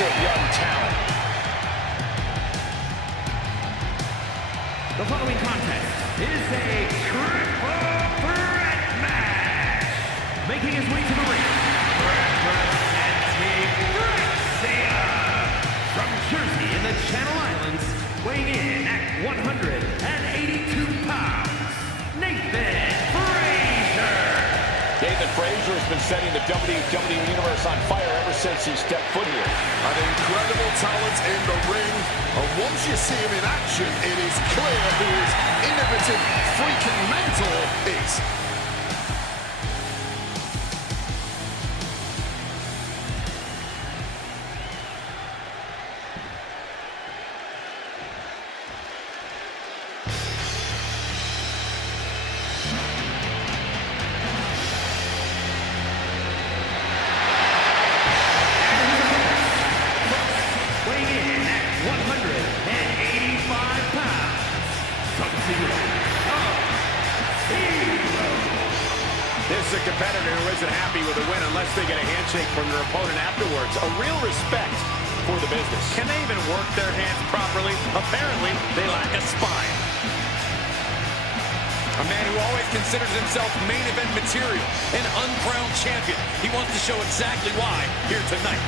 explosive young talent. The following contest is a triple threat match. Making his way to the ring, representing Garcia from Jersey in the Channel Islands, weighing in at 182 pounds, Nathan Frazier. Nathan Frazier has been setting the WWE Universe on fire ever since he stepped foot here. An incredible talent in the ring, and once you see him in action, it is clear his innovative, freaking mentor is. This is a competitor who isn't happy with a win unless they get a handshake from their opponent afterwards. A real respect for the business. Can they even work their hands properly? Apparently, they lack a spine. A man who always considers himself main event material, an uncrowned champion. He wants to show exactly why here tonight.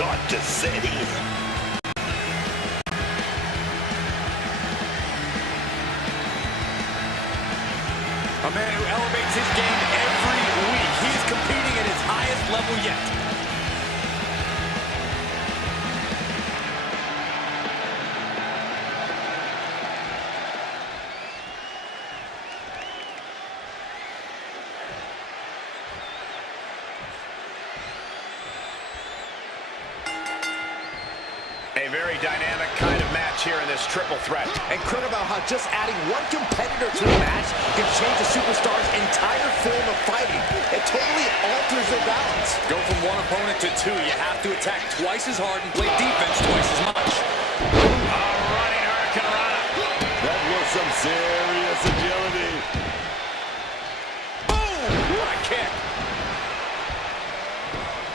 Start to set in. A man who elevates his game every week. He is competing at his highest level yet. A very dynamic kind of match here in this triple threat. Incredible how just adding one competitor to a match can change a superstar's entire form of fighting. It totally alters their balance. Go from one opponent to two. You have to attack twice as hard and play defense twice as much. Running hurricanrana. That was some serious agility. Boom! What a kick.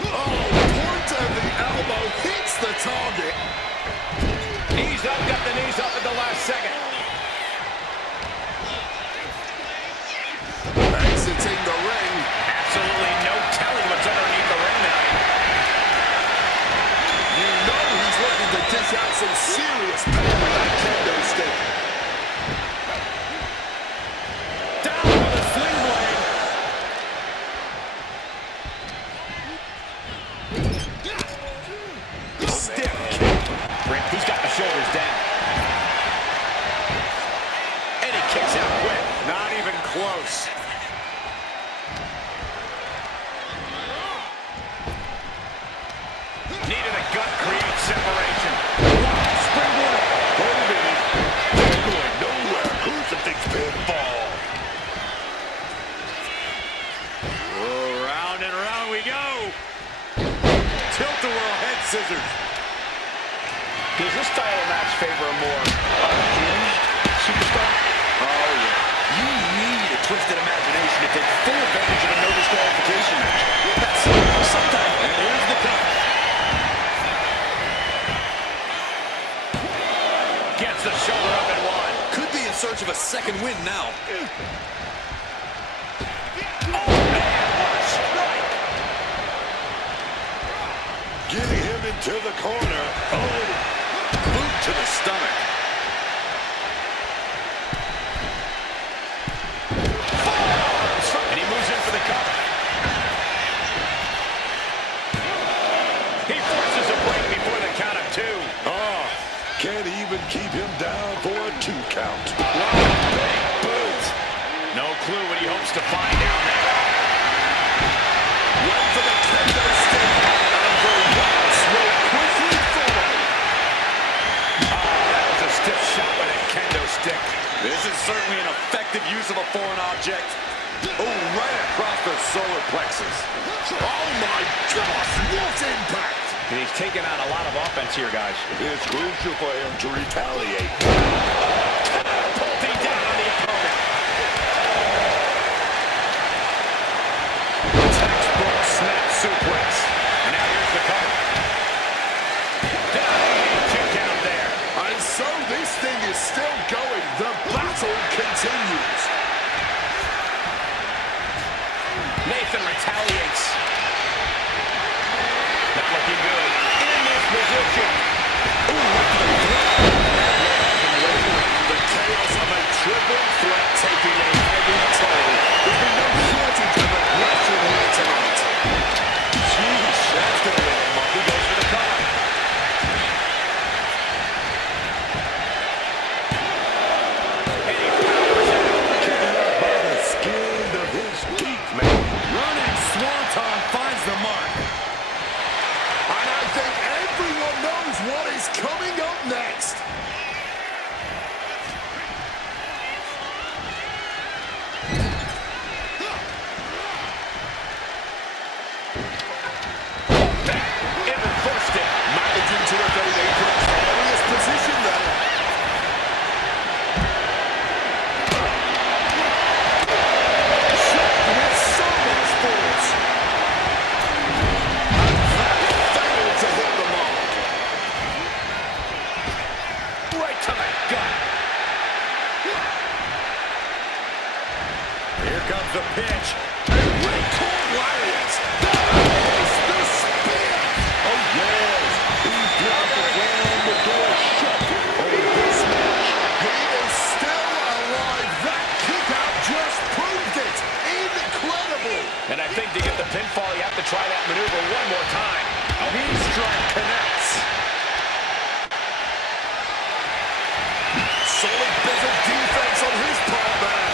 Oh, point of the elbow hits the target. Knees up, got the knees up at the last second. Exiting the ring. Absolutely no telling what's underneath the ring tonight. You know he's looking to dish out some serious pain with that kendo stick. Down with the sling blade. Stiff kick. He's got the shoulders down. And he kicks out quick. Not even close. Knee to the gut creates separation. Springboard. Hold it. They're going nowhere. Crucifix pinfall. Oh, round and round we go. Tilt-a-whirl head scissors. Does this style of match favor a more unhinged superstar? Oh, yeah. You need a twisted imagination to take full advantage of a no disqualification match. That's sometimes. And here's the cover. Gets the shoulder up and one. Could be in search of a second win now. Oh, man, what a strike. Getting him into the corner. Oh. Boot to the stomach. And he moves in for the cover. He forces a break before the count of two. Oh, can't even keep him down for a 2 count. Wow, big boot. No clue what he hopes to find down there. foreign object. Oh, right across the solar plexus. Oh my gosh, what impact! And he's taking out a lot of offense here, guys. It's crucial for him to retaliate. Catapulting down on the opponent. Textbook snap suplex. And now here's the cover. Two count there. And so this thing is still going. The battle continues. Nathan retaliates. Not looking good. In this position. Ooh, what the throw. The chaos of a triple threat taking a heavy toll. There's been no shortage of aggression here tonight. Jeez, that's going to win him up. He goes for the cover. And he powers out. Killer by the skin of his teeth, man. Running Swanton finds the mark. And I think everyone knows what is coming up next. Enforced it. Managing to evade a precarious position there. Shot with so much force. And that failed to hit the mark. Right to the gut. Here comes the pitch. A red-cord lariat. There is the spear. Oh, yes. He's got the ground, the door shut over this match. He is still alive. That kick out just proved it. Incredible. And I think to get the pinfall, you have to try that maneuver one more time. Knee strike connects. Solid bit of defense on his part there.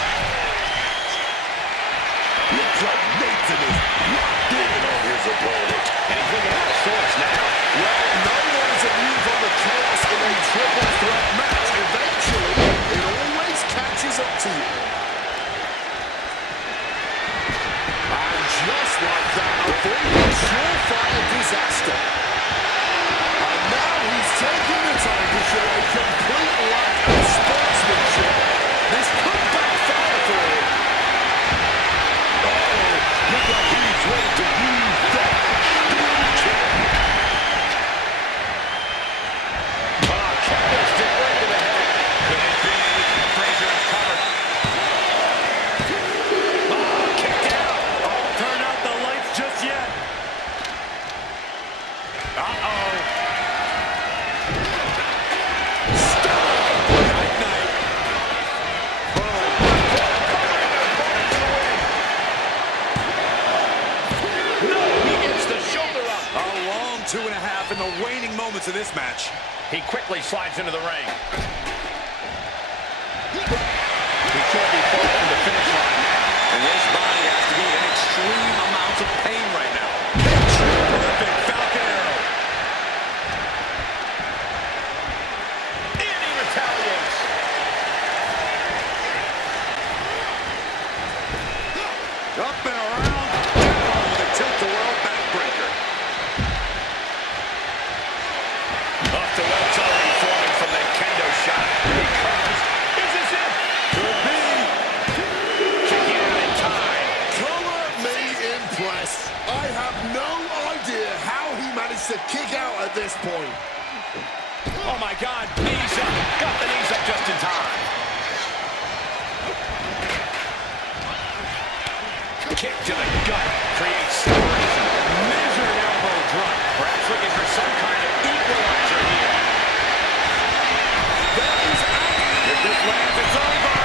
Looks like Nathan is locked in on his opponent. And he's looking out of sorts now. Well, no one's immune from the chaos in a triple threat match. Eventually, it always catches up to you. And just like that, avoiding surefire disaster. And now he's taking the time to show a complete lack of sportsmanship. This could backfire for him. Look like he's ready to use that steel kick. Candlestick right to the head. Could it be? Frazier is covered. Kicked out. Turn out the lights just yet. Uh-oh. Night, night. No, he gets the shoulder up. A long 2.5 in the waning moments of this match. He quickly slides into the ring. He can't be far from the finish line now. And his body has to be in extreme amounts of pain right now. Perfect Falcon Arrow. And he retaliates. Up and around. Down with a tilt-the-world backbreaker. Off the ropes already forming from the kendo shot. Here he comes. Is this it? Could be. Kicking out in time. Color me impressed. I have no idea how he managed to kick out at this point. Oh my God, knees up. Got the knees up just in time. Kick to the gut. Creates separation. Measured elbow drop. Perhaps looking for some kind of equalizer here. There is If this lands, it's over.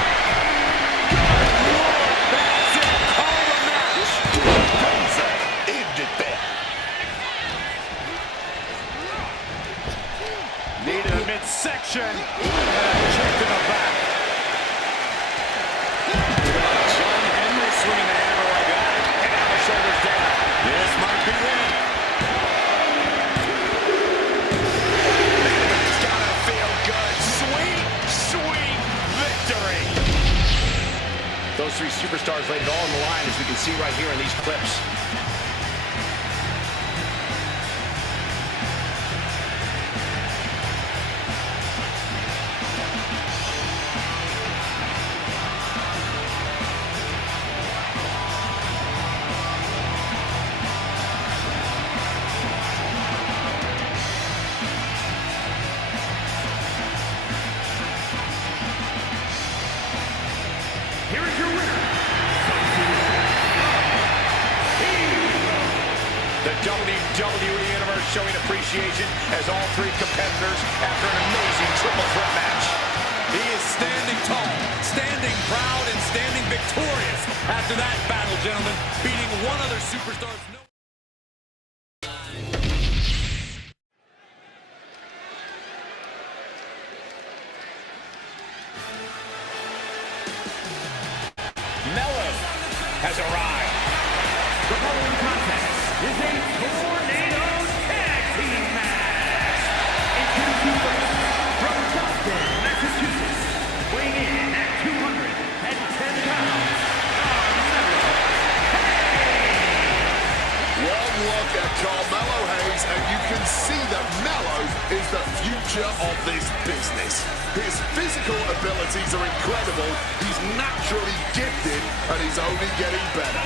Good Lord, that's it. Call the match. ended there. Needed a midsection. And a kick to the back. John Henry swinging the hammer like that. And now the shoulders down. This might be it. It's gotta feel good. Sweet, sweet victory. Those here in these clips. Here is your winner. The WWE Universe showing appreciation as all three competitors after an amazing triple threat match. He is standing tall, standing proud, and standing victorious after that battle, gentlemen, beating one other superstar's no. Mello has arrived. The following contest is a tornado tag team match. Introducing first, from Boston, Massachusetts, weighing in at 210 pounds, Carmelo Hayes. One look at Carmelo Hayes, and you can see that Mello is the future of this business. His physical abilities are incredible, he's naturally gifted, and he's only getting better.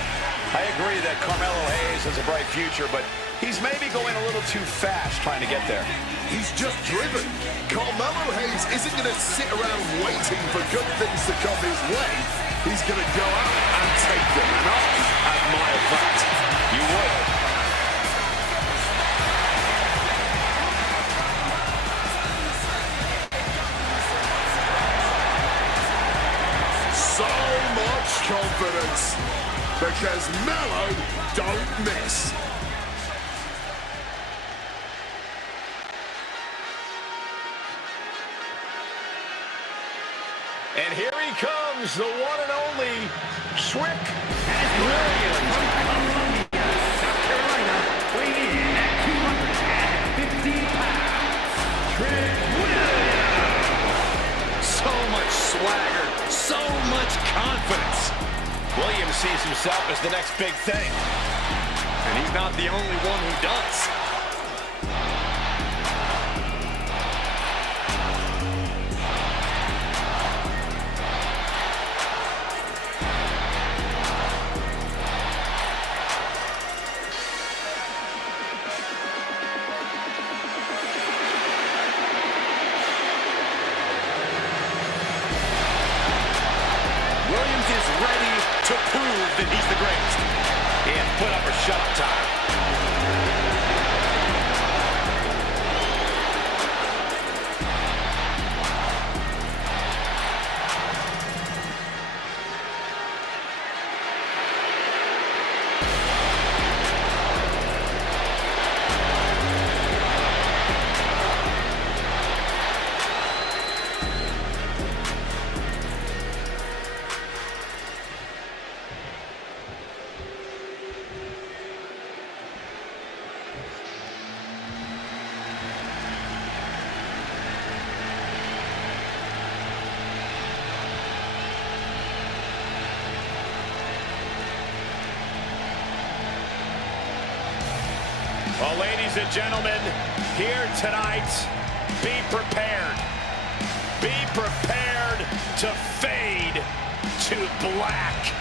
I agree that Carmelo Hayes has a bright future, but he's maybe going a little too fast trying to get there. He's just driven. Carmelo Hayes isn't going to sit around waiting for good things to come his way. He's going to go out and take them, and I admire that. You would. So much confidence, because Mello don't miss. And here he comes, the one and only Swick. As Williams from Columbia, South Carolina, weighing in at 250 pounds, Trick Williams. So much swagger, so much confidence. Williams sees himself as the next big thing. And he's not the only one who does. Williams is ready to prove that he's the greatest. And put up or shut up time. Well, ladies and gentlemen, here tonight, be prepared. Be prepared to fade to black.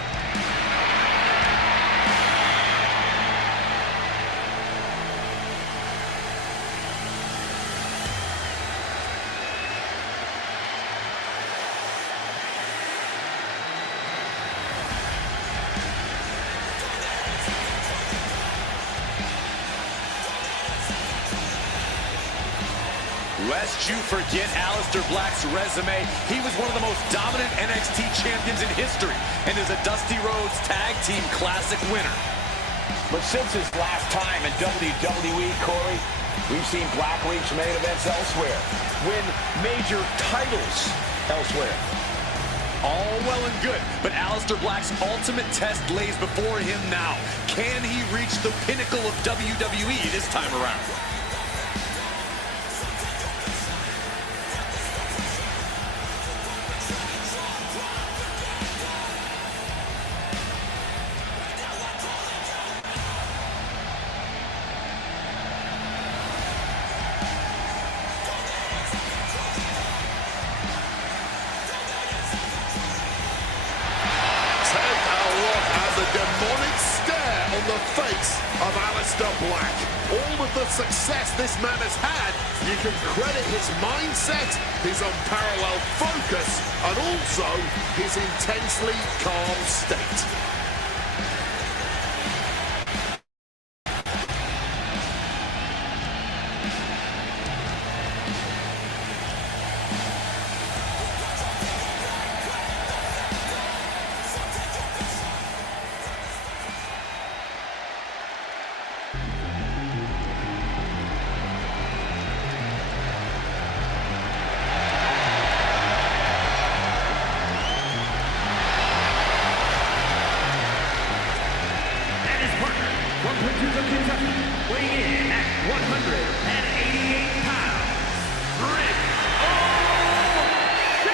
Lest you forget Aleister Black's resume, he was one of the most dominant NXT champions in history and is a Dusty Rhodes Tag Team Classic winner. But since his last time in WWE, Corey, we've seen Black reach main events elsewhere, win major titles elsewhere. All well and good, but Aleister Black's ultimate test lays before him now. Can he reach the pinnacle of WWE this time around? face of Aleister Black. All of the success this man has had, you can credit his mindset, his unparalleled focus, and also his intensely calm state. Kentucky, weighing in at 188 pounds, Rick O'Shea!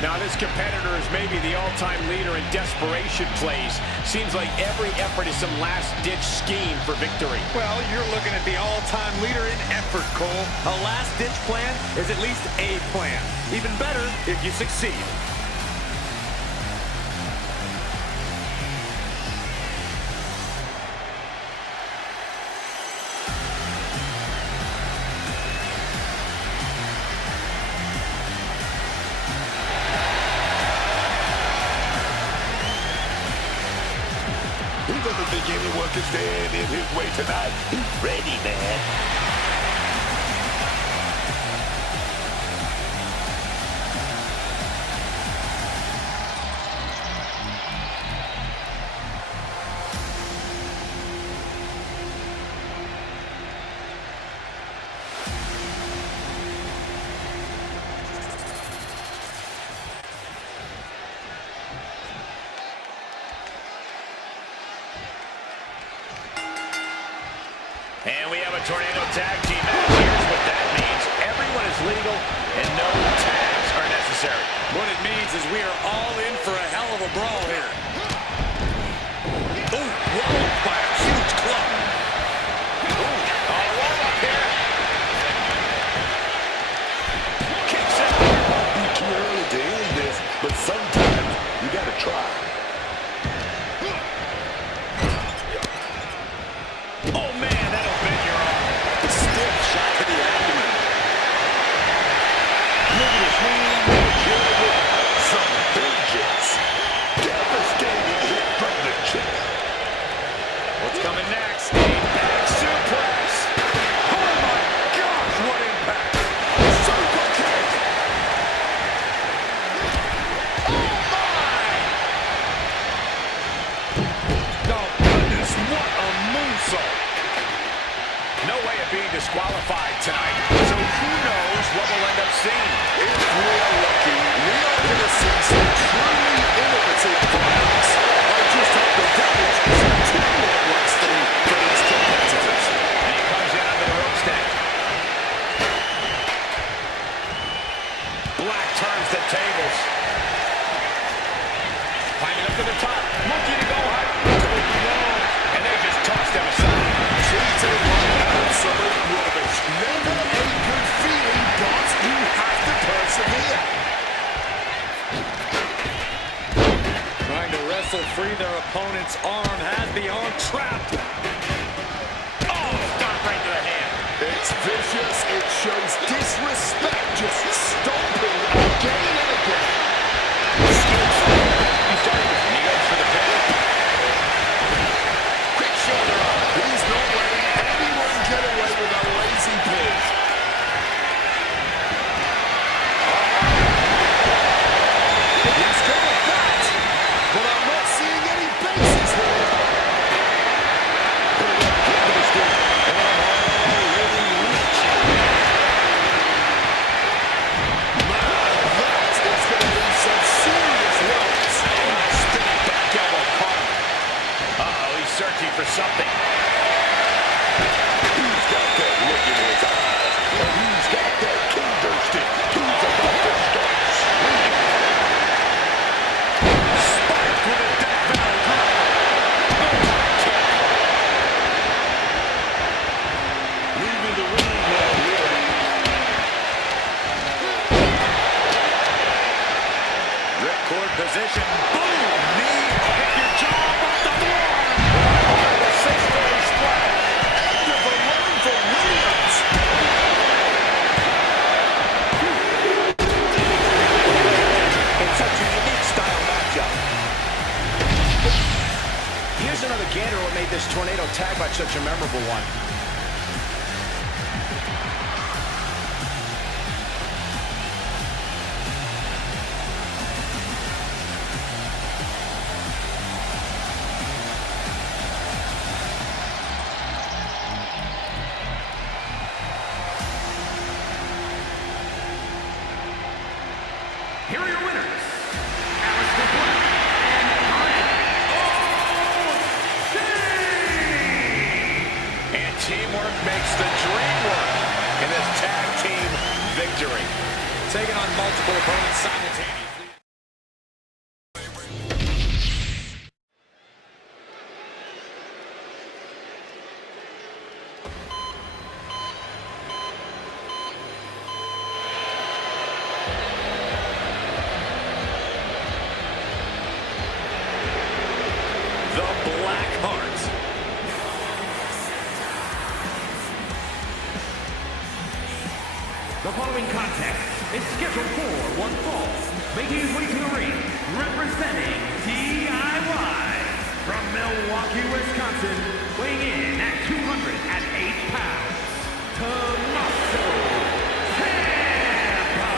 Now this competitor is maybe the all-time leader in desperation plays. Seems like every effort is some last-ditch scheme for victory. Well, you're looking at the all-time leader in effort, Cole. A last-ditch plan is at least a plan. Even better if you succeed. He doesn't think anyone can stand in his way tonight. He's ready, man. And we have a tornado tag team match. Here's what that means. Everyone is legal and no tags are necessary. What it means is we are all in for a hell of a brawl here. Oh, rolled by a huge club. All warm-up here. Kicks out. Be too early to end this, but sometimes you gotta try. Oh, man, that'll bend your arm. Stiff shot to the abdomen. Look at his hand, some vengeance. Devastating hit from the chair. What's coming next? A back suplex. Oh, my gosh, what impact. Super kick. Oh, goodness, what a moonsault. No way of being disqualified tonight, so who knows what we'll end up seeing. If we're lucky, we are going to see some truly innovative violence. I just hope the damage isn't too long-lasting for these competitors. And he comes down to the rope stand. Black turns the tables. Climbing up to the top. Monkey to go high. And they just tossed him aside. Treated like absolute rubbish. Never a good feeling, but you have to persevere. Trying to wrestle free their opponent's arm, has the arm trapped. Oh, stop right to the hand. It's vicious. It shows disrespect. Just stomping again and again. He goes for the pin. Quick shoulder up. He's not letting anyone get away with a lazy pin. He's got a bat, but I'm not seeing any bases here. And I'm already reaching. Man, that is going to be some serious lows. Spinning back elbow caught him. Uh-oh, he's searching for something. He's got that look in his eyes, and he's got that kendo stick. He's about to start swinging. Spiked with a death valley driver. Kick. Leaving the ring now here. Ripcord position. Boom! Knee. Hit your jaw. Here's another gander what made this tornado tag match such a memorable one. Here are your winners, Aleister Black and And teamwork makes the dream work in this tag team victory. Taking on multiple opponents simultaneously. The Black Heart. The following contest is scheduled for one fall. Making his way to the ring, representing DIY from Milwaukee, Wisconsin, weighing in at 208 pounds, Tommaso Ciampa.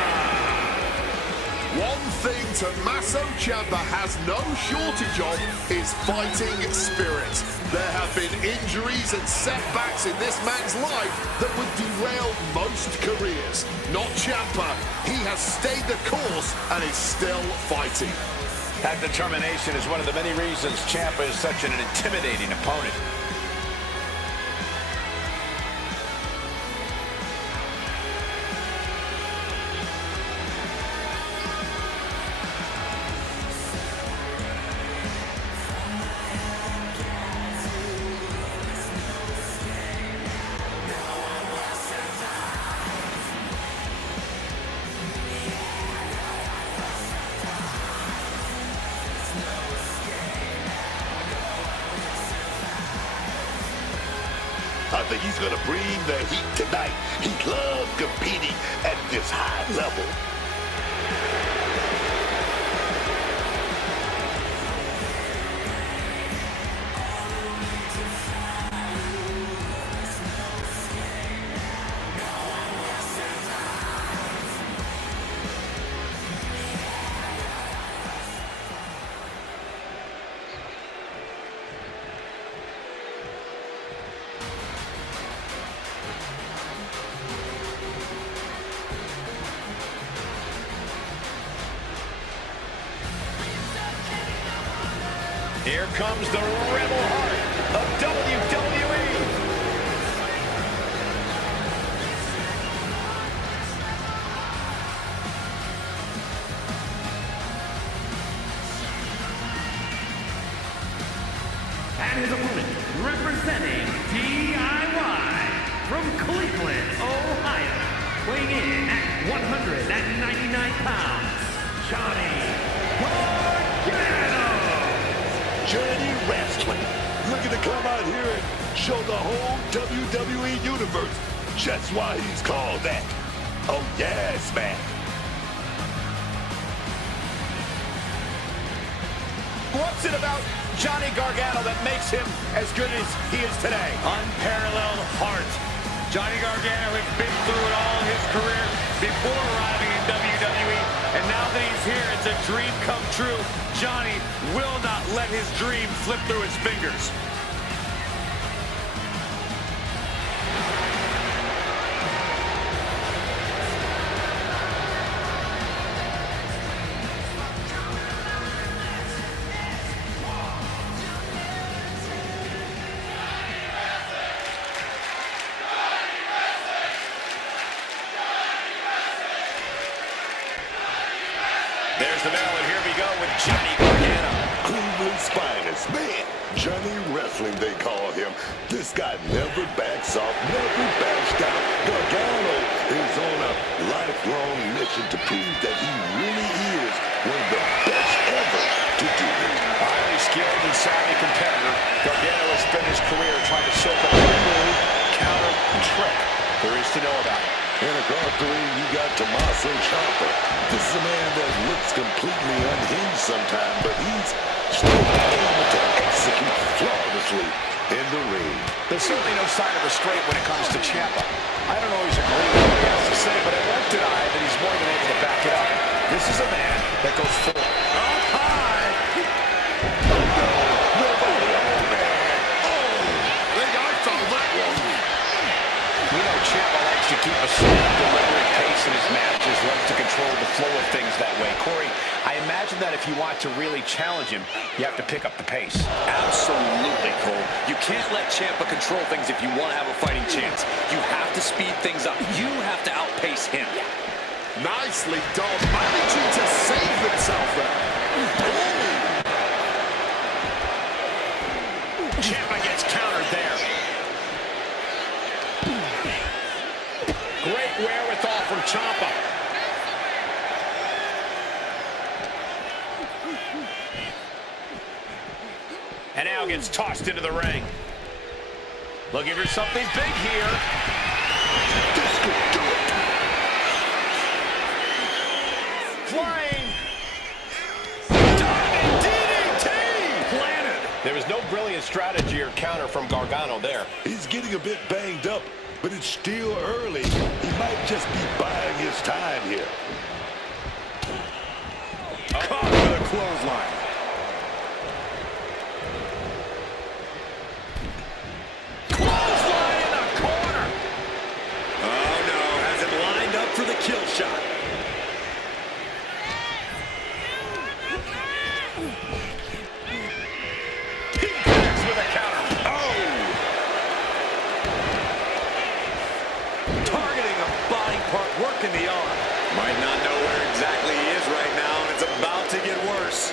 One thing Tommaso Ciampa has no shortage of is fighting spirit. There have been injuries and setbacks in this man's life that would derail most careers. Not Ciampa. He has stayed the course and is still fighting. That determination is one of the many reasons Ciampa is such an intimidating opponent. I think he's going to bring the heat tonight. He loves competing at this high level. Here comes the rebel heart of WWE. And his opponent, representing DIY from Cleveland, Ohio, weighing in at 199 pounds, Johnny Gargano. Journey Wrestling, looking to come out here and show the whole WWE Universe just why he's called that. Oh yes, man. What's it about Johnny Gargano that makes him as good as he is today? Unparalleled heart. Johnny Gargano has been through it all his career before arriving in WWE, and now that he's here, it's a dream come true. Johnny will not let his dream slip through his fingers. There's the bell, and here we go with Johnny Gargano. Cleveland's finest man. Johnny Wrestling, they call him. This guy never backs off, never backs down. Gargano is on a lifelong mission to prove that he really is one of the best ever to do it. A highly skilled and savvy competitor, Gargano has spent his career trying to soak up every move, counter, and trick there is to know about it. And across the ring, you got Tommaso Ciampa. This is a man that looks completely unhinged sometimes, but he's still able to execute There's certainly no sign of restraint when it comes to Ciampa. I don't always agree with what he has to say, but I won't deny that he's more than able to back it up. This is a man that goes full. Up high. Oh, no. Nobody. Oh, man. Oh, I think I found that one. We know Ciampa likes to keep a slow, deliberate pace in his matches, loves to control the flow of things that way. Corey, I imagine that if you want to really challenge him, you have to pick up the pace. Absolutely, Cole. You can't let Ciampa control things if you want to have a fighting chance. You have to speed things up. You have to outpace him. Nicely done. Managing to save himself there. Ciampa gets countered there. Great wherewithal from Ciampa. And now gets tossed into the ring. Looking for something big here. This could do it. Flying. Diving DDT. Planted. There was no brilliant strategy or counter from Gargano there. He's getting a bit banged up, but it's still early. He might just be buying his time here. Caught with a clothesline. Clothesline in the corner. Oh, no. Has him lined up for the kill shot. He connects with a counter. Oh! Targeting a body part, working the arm. Might not know where exactly he is right now, and it's about to get worse.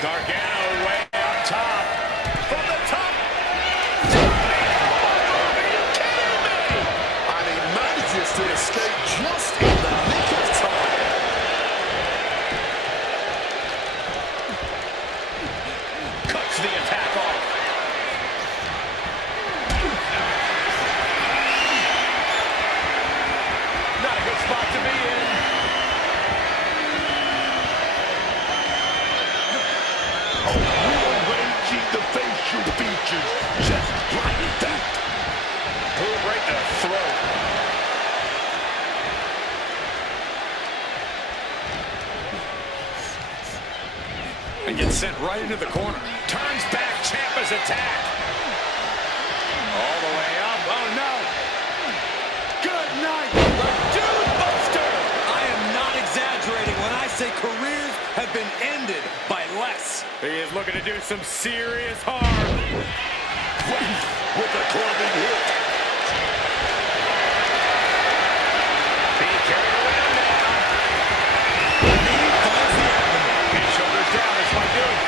Gargano way up top. From the top. And he manages to escape just in the nick of time. Cuts the attack off. Not a good spot to be in. Rearranging the facial features just like that. Boom right in the throat. And gets sent right into the corner. Turns back Ciampa's attack. All the way up. Oh, no. Good night. The Dude Buster. I am not exaggerating when I say careers have been ended by less. He is looking to do some serious harm. With a clubbing hit. Being carried around now. He finds the abdomen. His shoulders down. This might do it.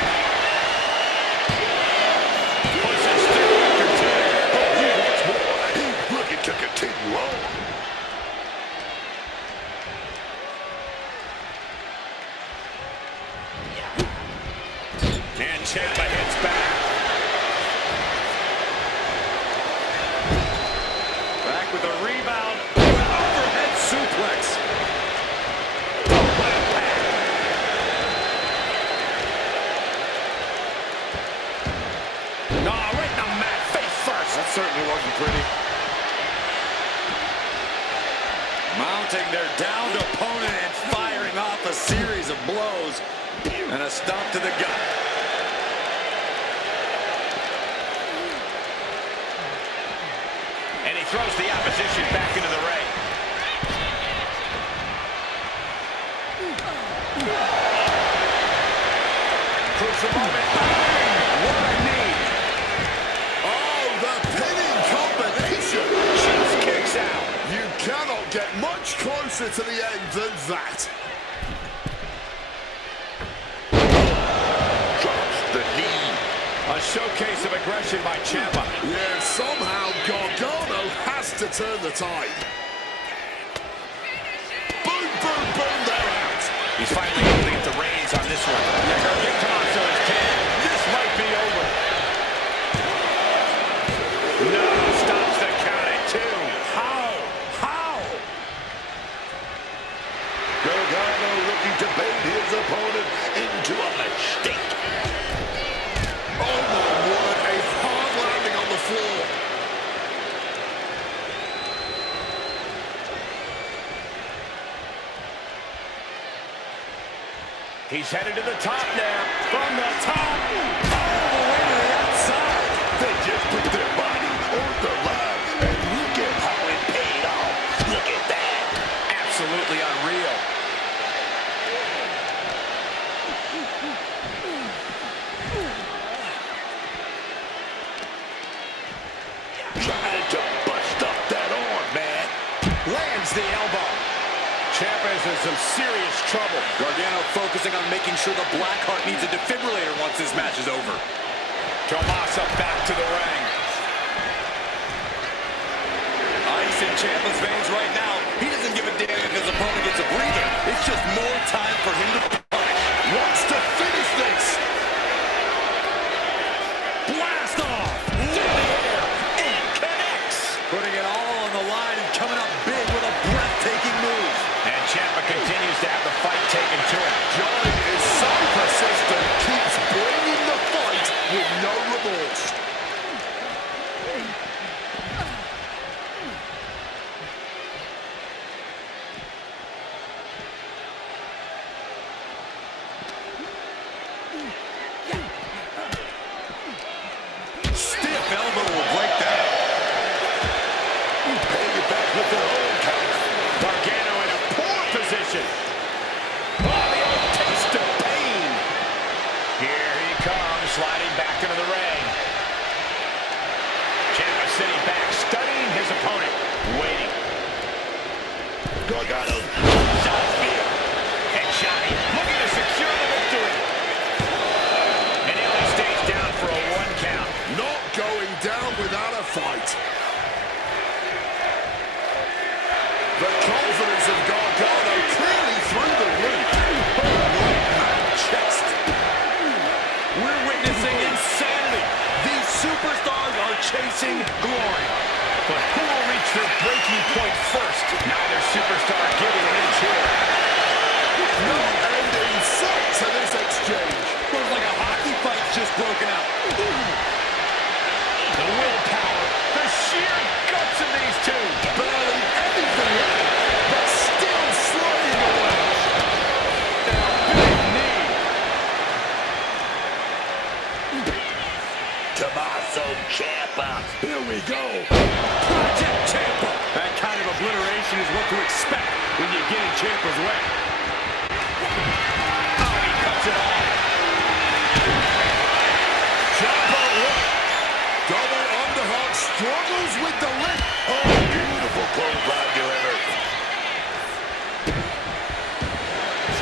Pushes through after two. He wants more. He's looking to continue on. And Ciampa hits back. Back with a rebound. Overhead suplex. Right in the mat, face first. That certainly wasn't pretty. Mounting their downed opponent and firing off a series of blows. And a stomp to the gut. And he throws the opposition back into the ring. Crucial moment. What a knee. Oh, the pinning combination. Chief kicks out. You cannot get much closer to the end than that. Drops the knee. A showcase of aggression by Ciampa. Yeah, somehow Gargano has to turn the tide. Boom, boom, boom, they're out. He's finally able to get the reins on this one. Here Tommaso is 10. This might be over. No, stops the count at 2. How? Gargano looking to bait his opponent into a mistake. Oh my word, a hard landing on the floor. He's headed to the top now. From the top, all the way to the outside. They just put their body on the line, and look at how it paid off. Look at that. Absolutely unreal. Trying to bust up that arm, man. Lands the elbow. Ciampa's in some serious trouble. Gargano focusing on making sure the Blackheart needs a defibrillator once this match is over. Tommaso back to the ring. Ice in Ciampa's veins right now. He doesn't give a damn if his opponent gets a breather. It's just more time for him to punish. Wants to finish this. Blast off. Through the air. And connects. Putting it all on the line and coming up big with a breathtaking move. And Ciampa continues to have the fight taken to him. Johnny is so persistent, keeps bringing the fight with no remorse. Stiff elbow will break that. Paying it back with their own counter. Gargano in a poor position. Oh, the old taste of pain. Here he comes, sliding back into the ring. Ciampa sitting back, studying his opponent, waiting. Gargano. And Johnny looking to secure the victory. And he only stays down for a 1 count. Not going down without a fight. The confidence of Gargano clearly through the roof. Chest. We're witnessing insanity. These superstars are chasing glory. But who will reach their breaking point first? Neither superstar giving an inch here. No end in sight to this exchange. Looks like a hockey fight's just broken out. The willpower, the sheer guts of these two. Barely anything left, but still sliding away. Big knee. Tommaso Ciampa. Here we go. Project Ciampa. That kind of obliteration is what to expect when you get in Ciampa's way. Oh, he cuts it off. Ciampa, look. Double underhook, struggles with the lift. Oh, beautiful clothesline delivered.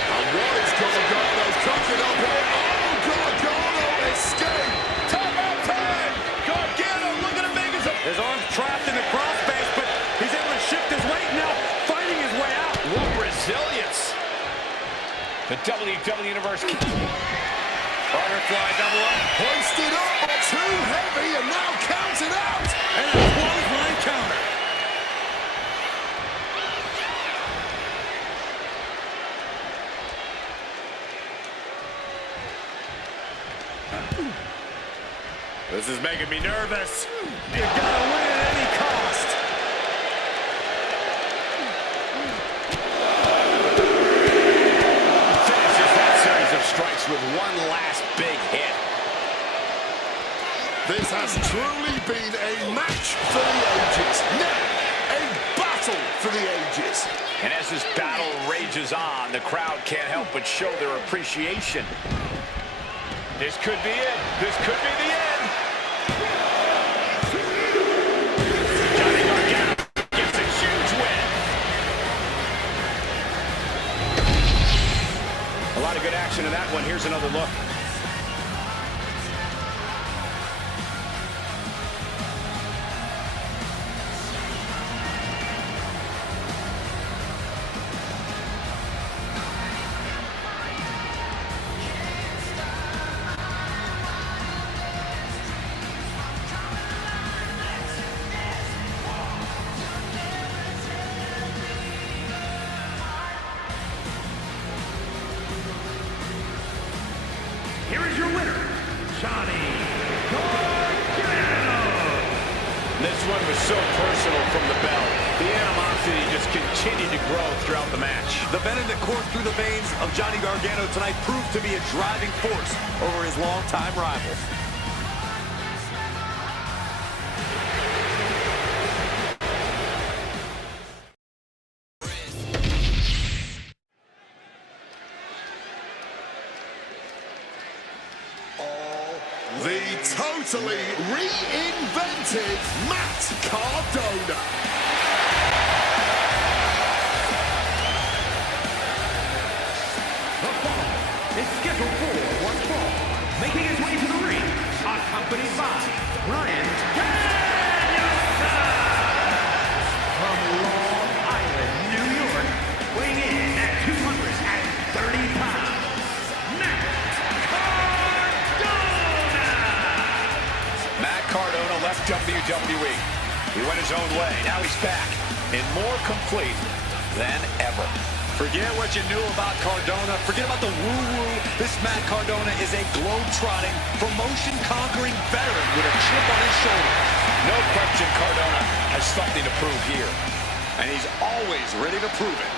And what is Gargano cooking up here? Oh, Gargano escaped. Time out time. Gargano looking to make His arm's trapped in the crossface, but he's able to shift his weight now, fighting his way out. What resilience. The WWE Universe. Butterfly double up. Hoisted up, but too heavy, and now counted out. And a clothesline counter. This is making me nervous. You gotta win at any cost. Finishes that series of strikes with one last big hit. This has truly been a match for the ages. Now, a battle for the ages. And as this battle rages on, the crowd can't help but show their appreciation. This could be it. This could be the end. Johnny Gargano gets a huge win. A lot of good action in that one. Here's another look. Johnny Gargano. This one was so personal from the bell. The animosity just continued to grow throughout the match. The venom that coursed through the veins of Johnny Gargano tonight proved to be a driving force over his longtime rivals. The totally reinvented Matt Cardona. The fall is scheduled for one fall. Making his way to the ring, accompanied by Ryan Danielson. From Long Island, New York, weighing in at 230 pounds, Matt Cardona. Matt Cardona left WWE. He went his own way. Now he's back and more complete than ever. Forget what you knew about Cardona. Forget about the woo-woo. This Matt Cardona is a globe-trotting, promotion-conquering veteran with a chip on his shoulder. No question Cardona has something to prove here. And he's always ready to prove it.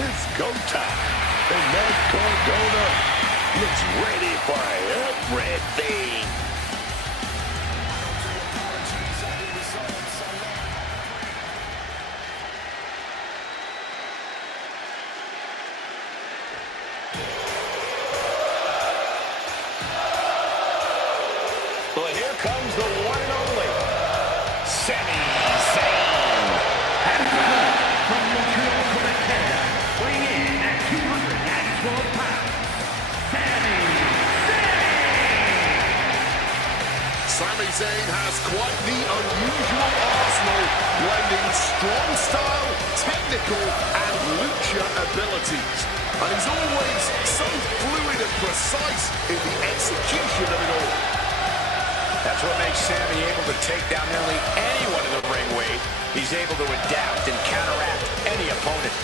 It's go time. And Matt Cardona looks ready for everything. Well, here comes the one and only Sami Zayn. From Montreal, Quebec, Canada, weighing in at 212 pounds, Sami Zayn. Sami Zayn has quite the unusual arsenal, blending strong style, technical, and lucha abilities. And he's always so fluid and precise in the execution of it all. That's what makes Sami able to take down nearly anyone in the ring, Wade. He's able to adapt and counteract any opponent.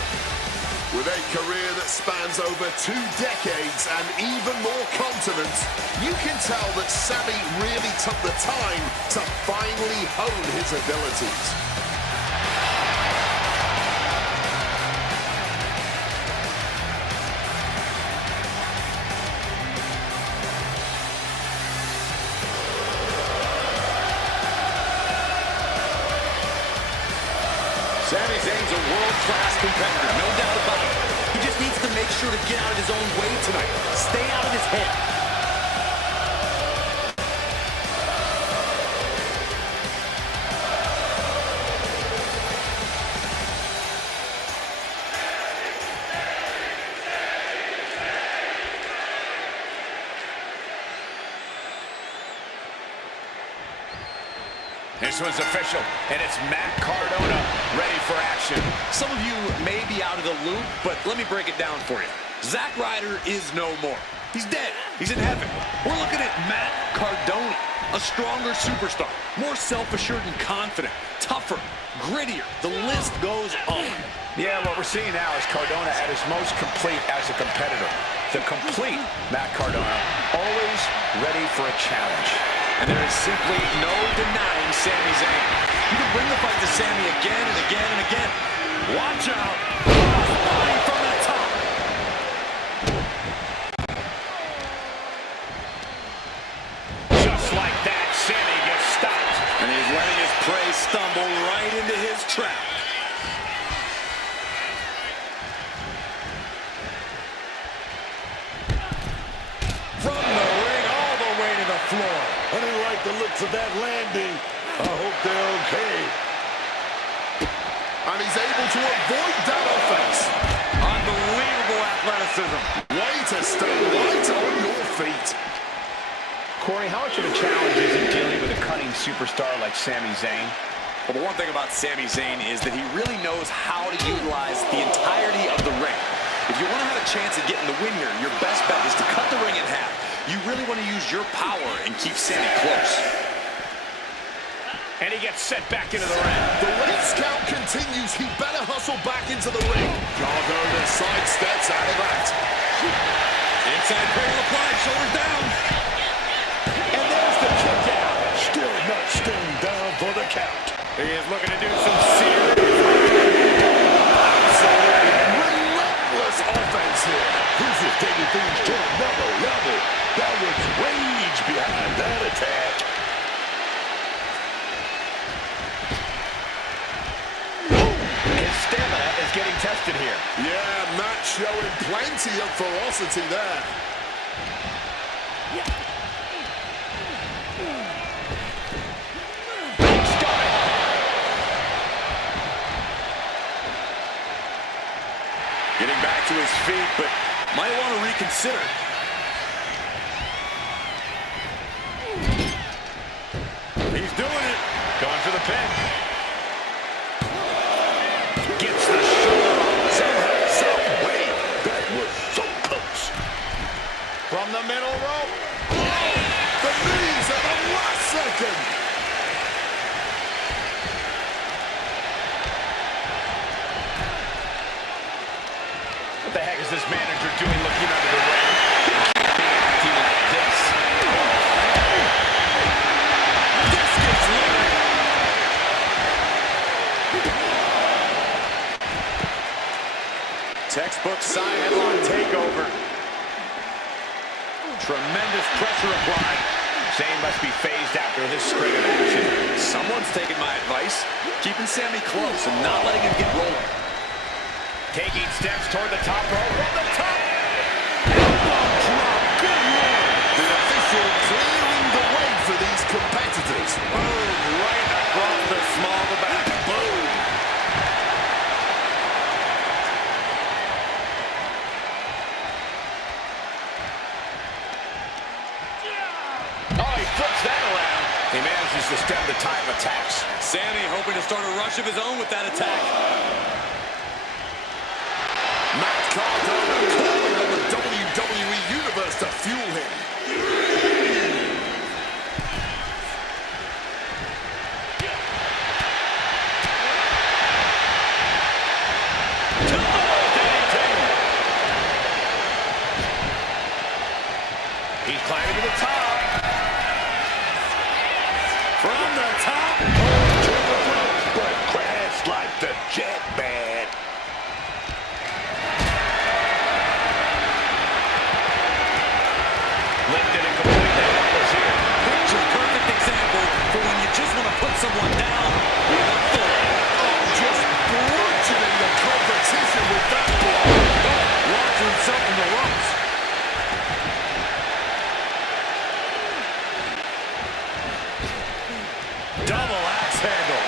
With a career that spans over 2 decades and even more continents, you can tell that Sami really took the time to finally hone his abilities. Sami Zayn's a world-class competitor, no doubt about it. He just needs to make sure to get out of his own way tonight. Stay out of his head. This one's official, and it's Matt Cardona ready for action. Some of you may be out of the loop, but let me break it down for you. Zack Ryder is no more. He's dead. He's in heaven. We're looking at Matt Cardona, a stronger superstar, more self-assured and confident, tougher, grittier. The list goes on. Yeah, what we're seeing now is Cardona at his most complete as a competitor. The complete Matt Cardona, always ready for a challenge. And there is simply no denying Sami Zayn. You can bring the fight to Sami again and again and again. Watch out. Body from the top. Just like that, Sami gets stopped. And he's letting his prey stumble right into his trap. From the ring all the way to the floor. I didn't like the looks of that landing. I hope they're okay. And he's able to avoid that offense. Unbelievable athleticism. Way to stay right on your feet. Corey, how much of a challenge is it dealing with a cunning superstar like Sami Zayn? Well, the one thing about Sami Zayn is that he really knows how to utilize the entirety of the ring. If you want to have a chance at getting the win here, your best bet is to cut the ring in half. You really want to use your power and keep Sami close. And he gets set back into the ring. The race count continues. He better hustle back into the ring. Cardona sidesteps out of that. It's Backside cradle applied, shoulders down. And there's the kick out. Still not staying down for the count. He is looking to do some serious. Absolutely relentless offense here. This is taking things to another level. That was rage behind that attack. His stamina is getting tested here. Yeah, Matt showing plenty of ferocity there. Getting back to his feet, but might want to reconsider. He's doing it. Going for the pin. Gets the shoulder. Somehow, some way, that was so close. From the middle rope. The knees at the last second. What the heck is this manager doing looking under the ring? He can't be acting like this. This gets loaded. Textbook side headlock takeover. Tremendous pressure applied. Shane must be phased after this string of action. Someone's taking my advice. Keeping Sammy close and not letting him get rolling. Taking steps toward the top rope. From the top. Good Lord. The official clearing the way for these competitors. Boom, right across the small of the back. Boom. Oh, he flips that around. He manages to stem the tide of attacks. Sammy hoping to start a rush of his own with that attack. Matt Cardona calling on the WWE Universe to fuel him. He's climbing to the top. From the top. To the ropes, but crashed like the jet man. Lifted and completely helpless here. Which is a perfect example for when you just want to put someone down with a foot. Oh, just bludgeoning the competition with that blow. Launching himself in the ropes. Double axe handle.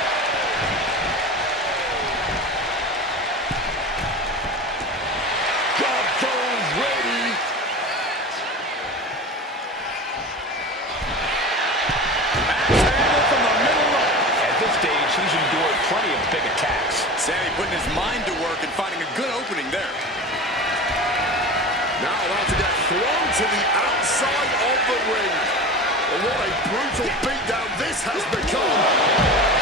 Got those ready. Axe handle from the middle rope. At this stage, he's endured plenty of big attacks. Sammy putting his mind to work and finding a good opening there. Now about to get thrown to the outside of the ring. And what a brutal beatdown this has become.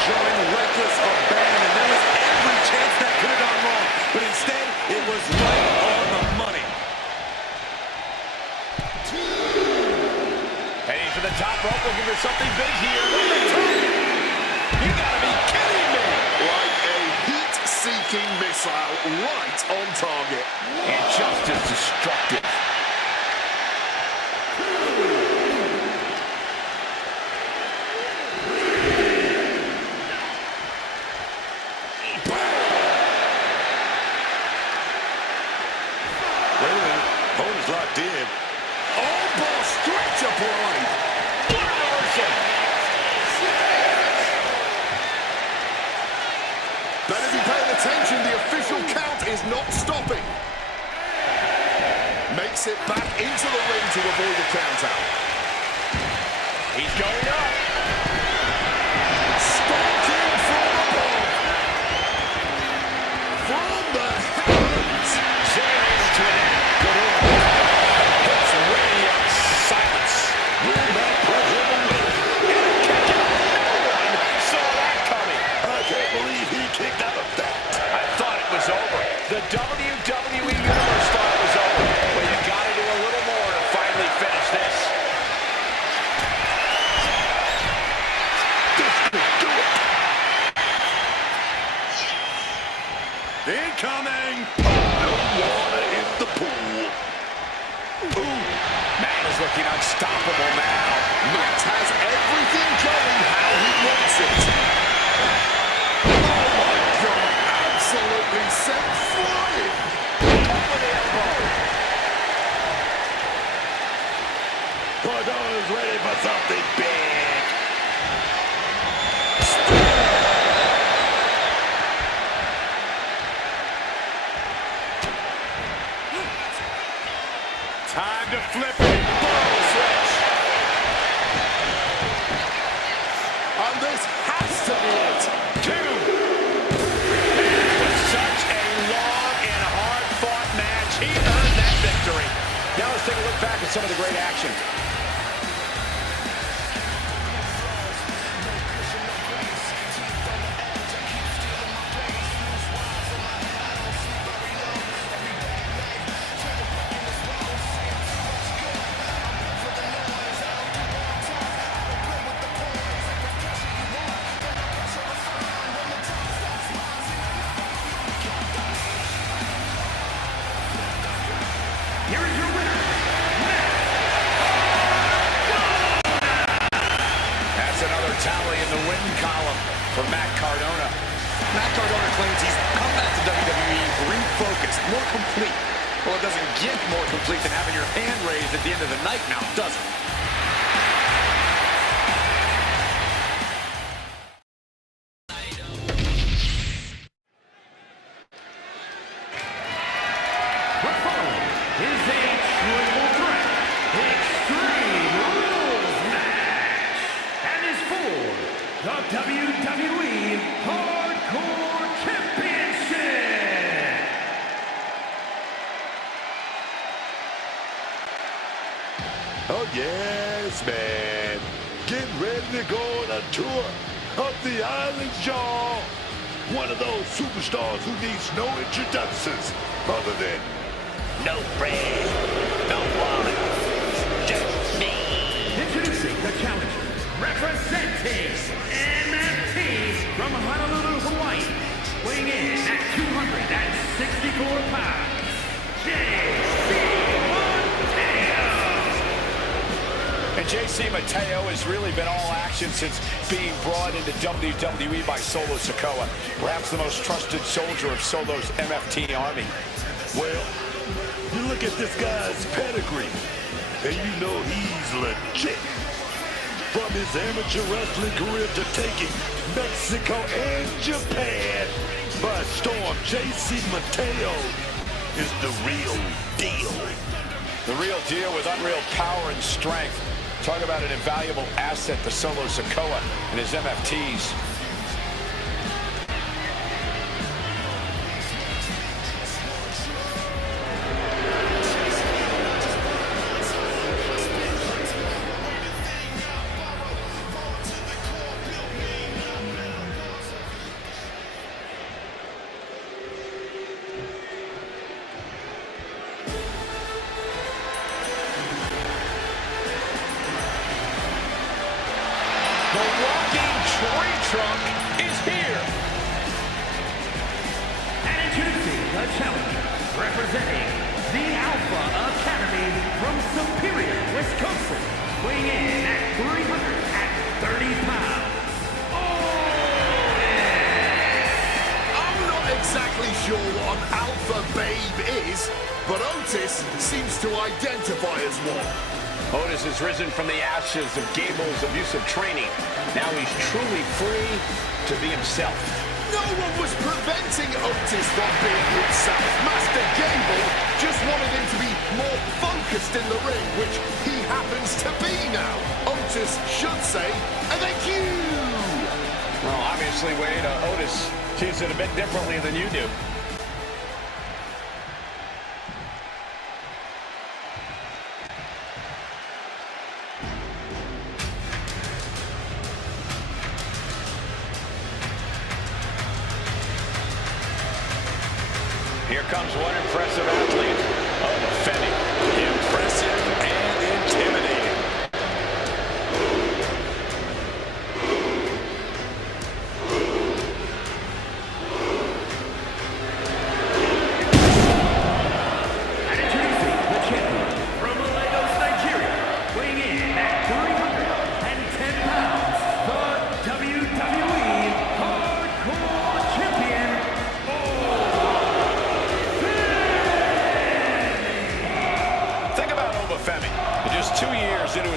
Showing reckless abandon, and there was every chance that could have gone wrong. But instead, it was right on the money. Heading for the top rope, looking for something big here. From the top. You gotta be kidding me. Like a heat-seeking missile right on target. And just as destructive. Wait a minute. Opponent's locked in. Oh, ball stretch applied. Better be paying attention. The official count is not stopping. Makes it back into the ring to avoid the count out. He's going up. Stalking from above. From the heavens. Zane able to enact. Good order. Hits radio silence. Will not put him away. And a kick out. No one saw that coming. I can't believe he kicked out of that. I thought it was over. The WWE Universe thought it was over. But you gotta do a little more to Incoming! No water in the pool. Ooh, Matt is looking unstoppable now. Matt has everything going how he wants it. Oh my God, absolutely sent flying. Over the elbow. Cardona's ready for something big. Time to flip it. Switch. And this has to be it. Two. It was such a long and hard-fought match. He earned that victory. Now let's take a look back at some of the great action. Here is your winner, That's another tally in the win column for Matt Cardona. Matt Cardona claims he's come back to WWE refocused, more complete. Well, it doesn't get more complete than having your hand raised at the end of the night now, does it? The following is a triple threat Extreme Rules match and is for the WWE Hardcore Championship. Oh yes, man. Get ready to go on a tour of the island's jaw. One of those superstars who needs no introductions other than No bread, no wallet, just me. Introducing the challenger, representing MFT from Honolulu, Hawaii, weighing in at 264 pounds, JC Mateo. And JC Mateo has really been all action since being brought into WWE by Solo Sikoa, perhaps the most trusted soldier of Solo's MFT army. well, you look at this guy's pedigree, and you know he's legit. From his amateur wrestling career to taking Mexico and Japan by storm, JC Mateo is the real deal. The real deal with unreal power and strength. Talk about an invaluable asset to Solo Sikoa and his MFTs. The walking tree trunk is here. And introducing the challenger, representing the Alpha Academy from Superior, Wisconsin, weighing in at 330 pounds. I'm not exactly sure what an alpha babe is, but Otis seems to identify as one. Otis has risen from the ashes of Gable's abusive training. Now he's truly free to be himself. No one was preventing Otis from being himself. Master Gable just wanted him to be more focused in the ring, which he happens to be now. Otis should say, thank you. Well, obviously, Wade, Otis sees it a bit differently than you do. Here comes one impressive athlete. Oh, defending. Impressive and intimidating.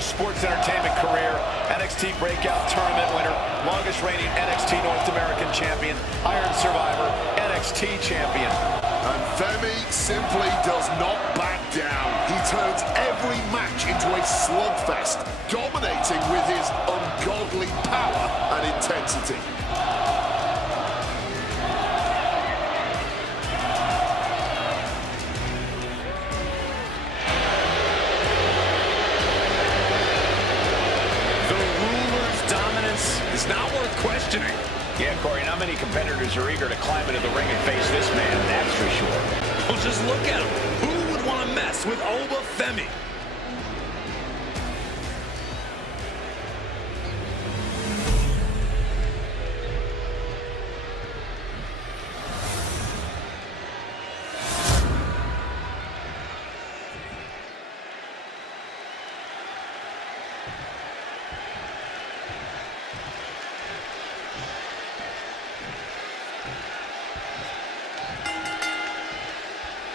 sports entertainment career, NXT Breakout Tournament winner, longest reigning NXT North American champion, Iron Survivor, NXT champion. And Femi simply does not back down. He turns every match into a slugfest, dominating with his ungodly power and intensity. It's not worth questioning. Yeah, Corey, not many competitors are eager to climb into the ring and face this man, that's for sure. Well, just look at him. Who would want to mess with Oba Femi?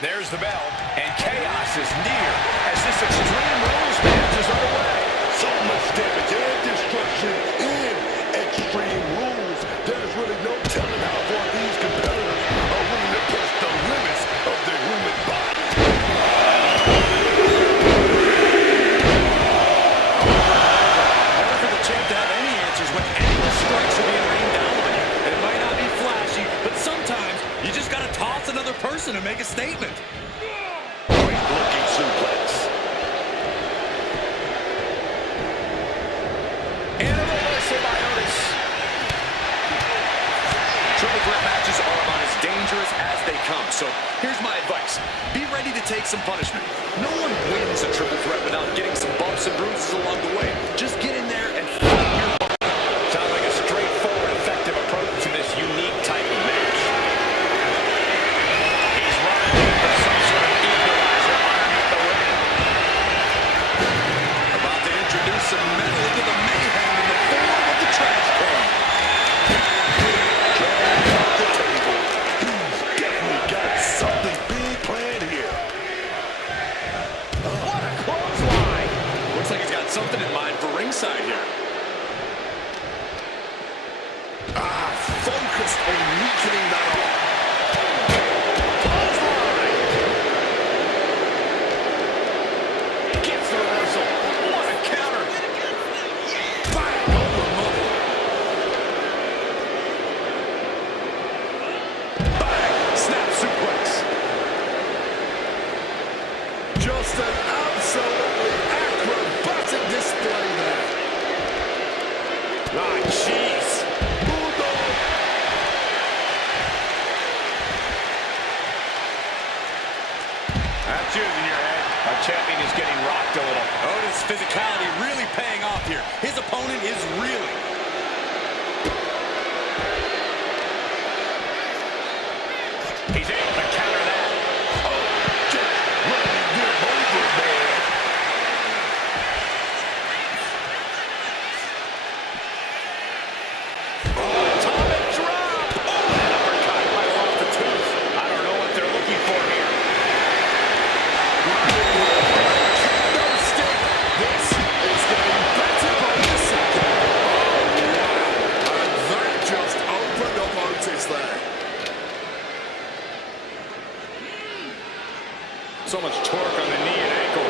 There's the bell, and chaos is near as this Extreme Rules match is underway. So much damage and destruction in Extreme Rules. There's really no telling how far these competitors are willing to push the limits of their human body. Never for the champ to have any answers when endless strikes are being rained down on you. It might not be flashy, but sometimes you just got to toss another person to make a statement. Great looking suplex. And a reversal by Otis. Triple threat matches are about as dangerous as they come. So here's my advice. Be ready to take some punishment. No one wins a triple threat without getting some bumps and bruises along the way. Just get in there and fight your way. Sounds like a straightforward, effective approach to this unique type of match. He's running for some sort of equalizer underneath the ring. About to introduce some metal into the mayhem in the form of the trash can. Definitely got something big planned here. What a clothesline! Looks like he's got something in mind for ringside here. Focused on weakening that arm. Gets the reversal. What a counter! Bang on the money. Bang! Snap suplex. Just an absolutely acrobatic display there. Ah, jeez. Bulldog. That's yours in your head. Our champion is getting rocked a little. Otis' physicality really paying off here. His opponent is reeling. He's able to counter that. Just running him over, man. Atomic drop. Oh, that uppercut might have lost the tooth. I don't know what they're looking for here. No stick. This is getting better by the second. Oh, wow. And that just opened up Otis there. So much torque on the knee and ankle.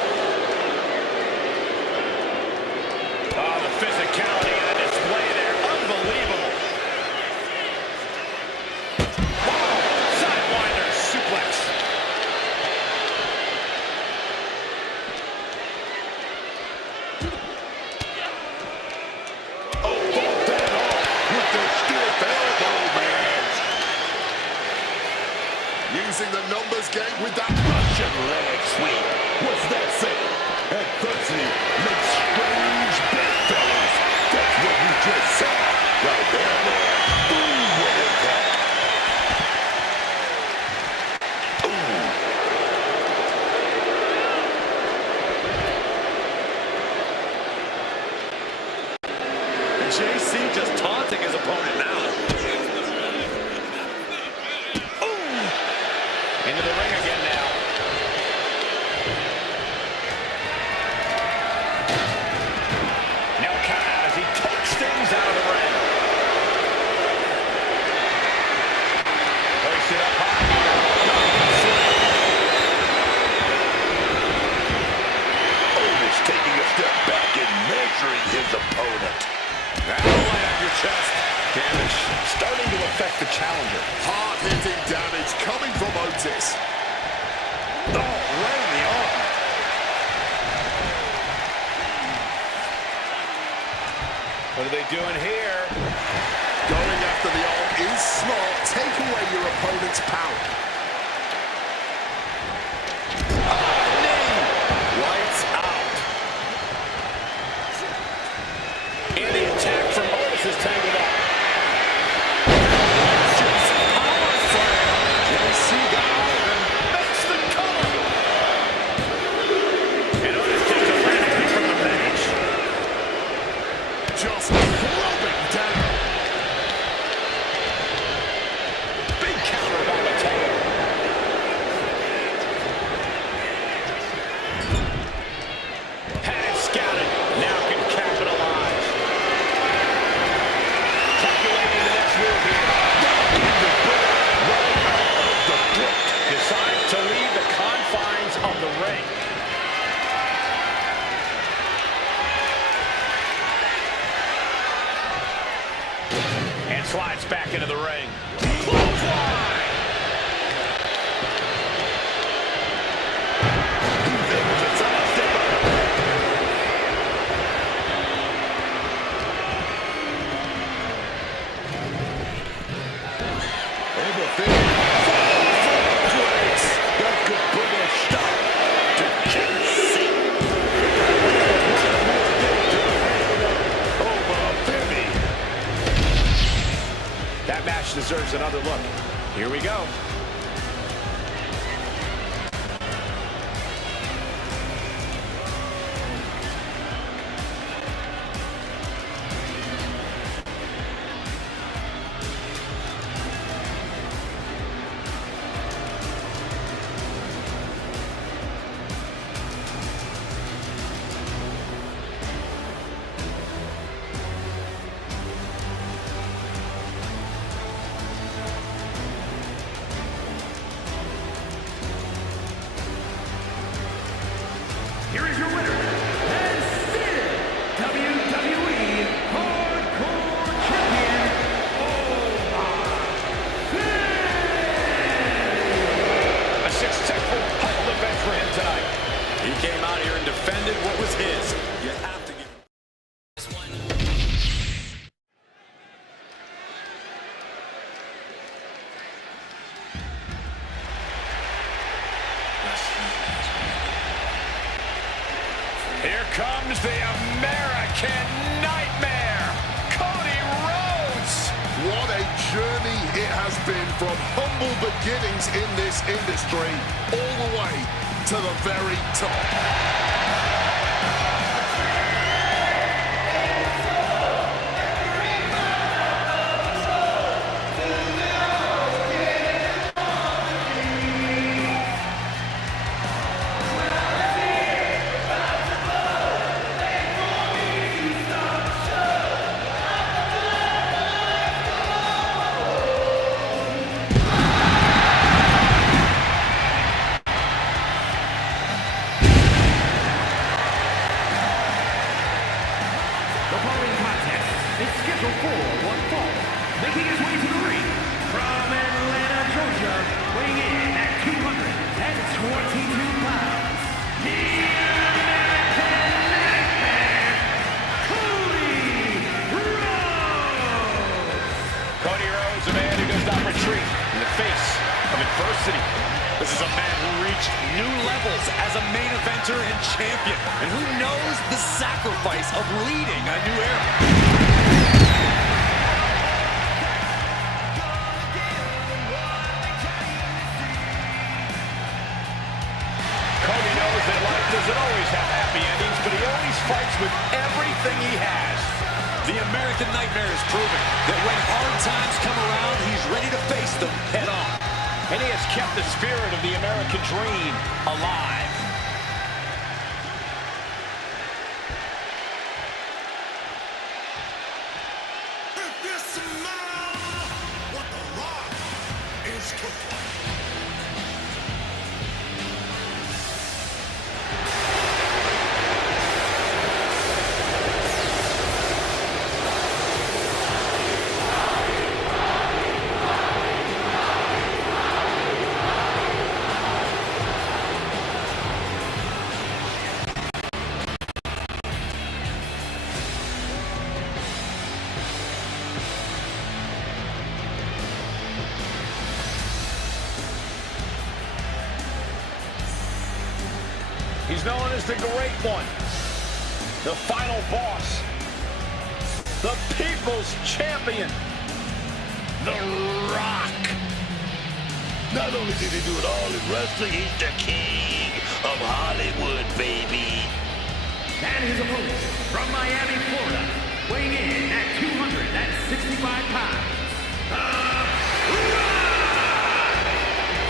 Oh, the physicality on display there. Unbelievable. Wow. Sidewinder suplex. Oh, fought that off with the stiff elbow, man. Using the numbers game with that Russian leg sweep. What's that say? Adversity makes strange bedfellows. That's what you just said. Right there, man. Boom, what is that? And JC just taunting his opponent now. Into the ring again now. challenger. Hard-hitting damage coming from Otis. Oh, right in the arm. What are they doing here? Going after the arm is smart. Take away your opponent's power. Lights out. And the attack from Otis is tangled up. JC got out of him. Makes the cover. And Otis takes a last kick from the bench. Just clubbing down. Big counter by Mateo. Had it scouted. Now can capitalize. Calculating the next move here. Decides to leave the confines of the ring. And slides back into the ring. Clothesline! That match deserves another look. Here we go. Here is your winner, and still WWE Hardcore Champion, A successful title defense for him tonight. He came out here and defended what was his. You have to give Here comes the American Nightmare, Cody Rhodes. What a journey it has been from humble beginnings in this industry all the way to the very top. The following contest is scheduled for one fall, making his way to the ring from Atlanta, Georgia, weighing in at 222 pounds, the American Nightmare, Cody Rhodes! Cody Rhodes, a man who does not retreat in the face of adversity. This is a man who reached new levels as a main eventer and champion, and who knows the sacrifice of leading a new era. Cody knows that life doesn't always have happy endings, but he always fights with everything he has. The American Nightmare is proving that when hard times come around, he's ready to face them head on. And he has kept the spirit of the American dream alive. If you smell what the Rock is cooking. He's known as the Great One, the Final Boss, the People's Champion, The Rock. Not only did he do it all in wrestling, he's the king of Hollywood, baby. And his opponent from Miami, Florida, weighing in at 265 pounds,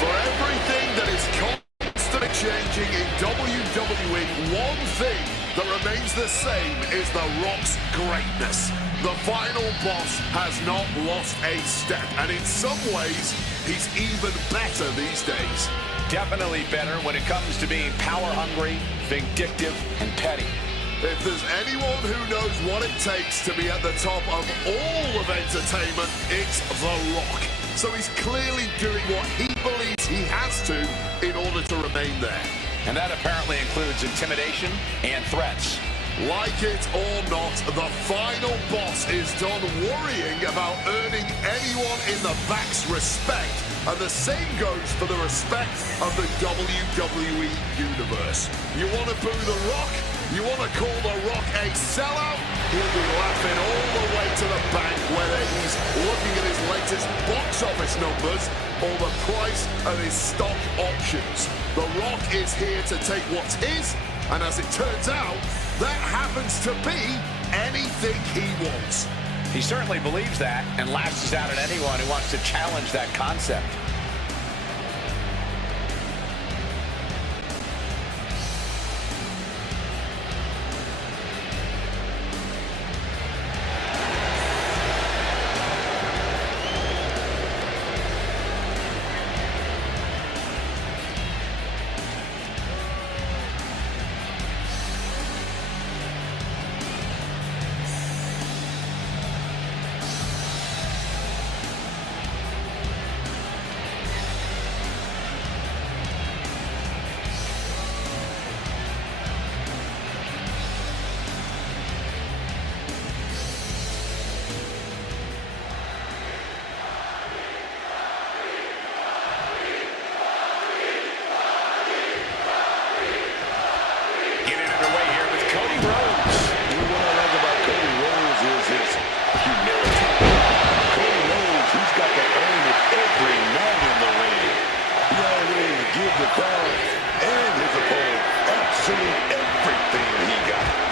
For everything that is constantly changing in WWE, one thing that remains the same is The Rock's greatness. The Final Boss has not lost a step, and in some ways, he's even better these days. Definitely better when it comes to being power-hungry, vindictive, and petty. If there's anyone who knows what it takes to be at the top of all of entertainment, it's The Rock. So he's clearly doing what he believes he has to in order to remain there. And that apparently includes intimidation and threats. Like it or not, the Final Boss is done worrying about earning anyone in the back's respect, and the same goes for the respect of the WWE Universe. You want to boo The Rock? You want to call The Rock a sellout? He'll be laughing all the way to the bank, whether he's looking at his latest box office numbers or the price of his stock options. The Rock is here to take what's his, and as it turns out, that happens to be anything he wants. He certainly believes that and lashes out at anyone who wants to challenge that concept.